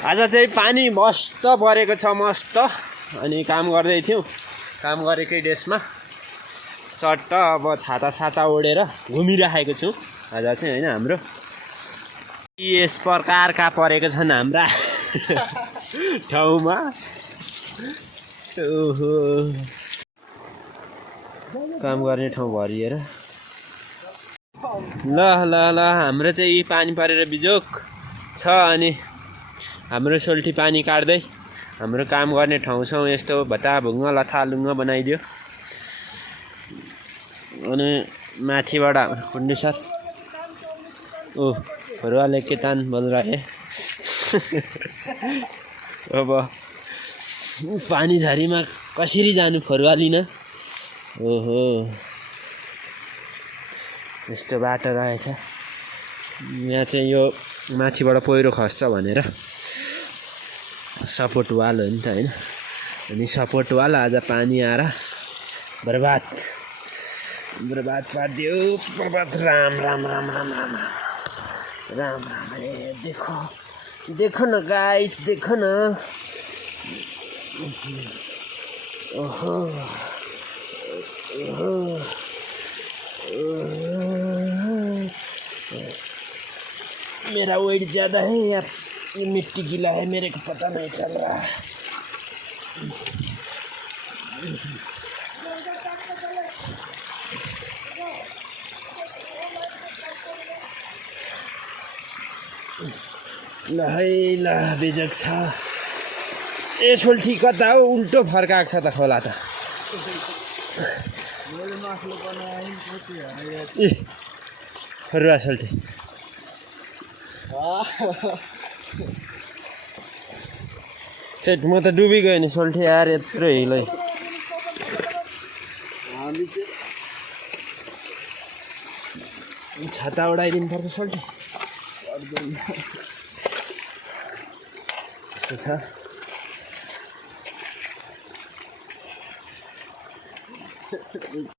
आज चाहिँ पानी मस्त परेको छ मस्त। अनि काम गर्दै थियौँ, काम गरेकै डेसमा चट्ट अब छाता ओढेर घुमिराखेको छु आज चाहिँ होइन। हाम्रो यस प्रकारका परेको छन् हाम्रा ठाउँमा। ओहो, काम गर्ने ठाउँ भरिएर ल ल ल हाम्रो चाहिँ पानी परेर बिजोक छ। अनि हाम्रो सोल्टी पानी काट्दै हाम्रो काम गर्ने ठाउँछौँ यस्तो भत्ताभुङ्ग लथालुङ्ग बनाइदियो। अनि माथिबाट कुन्डी सर ओ फरुवाले के तान बोल रहे अब पानी झरीमा कसरी जानु फरुवा लिन। ओहो, यस्तो बाटो रहेछ यहाँ चाहिँ। यो माथिबाट पहिरो खस्छ भनेर सपोर्ट वाल हो नि त होइन। अनि सपोर्ट वाल आज पानी आएर बर्बाद पारिदियो। बर्बाद राम राम राम राम राम राम राम। अरे देखो न गाइस, देखो न। ओहो ओहो, मेरा वेट ज़्यादा है या मिट्टी गीला है मेरे को पता नहीं चल रहा है। ल है ल बेजक छ। ए सोल्टी कता हो, उल्टो फर्काएको छ त खोला त। ए फरुवा सोल्टी म त डुबिगयो नि सोल्टी यार, यत्रो हिलै। छाता उडाइदिनु पर्छ सोल्टी। यस्तो छ।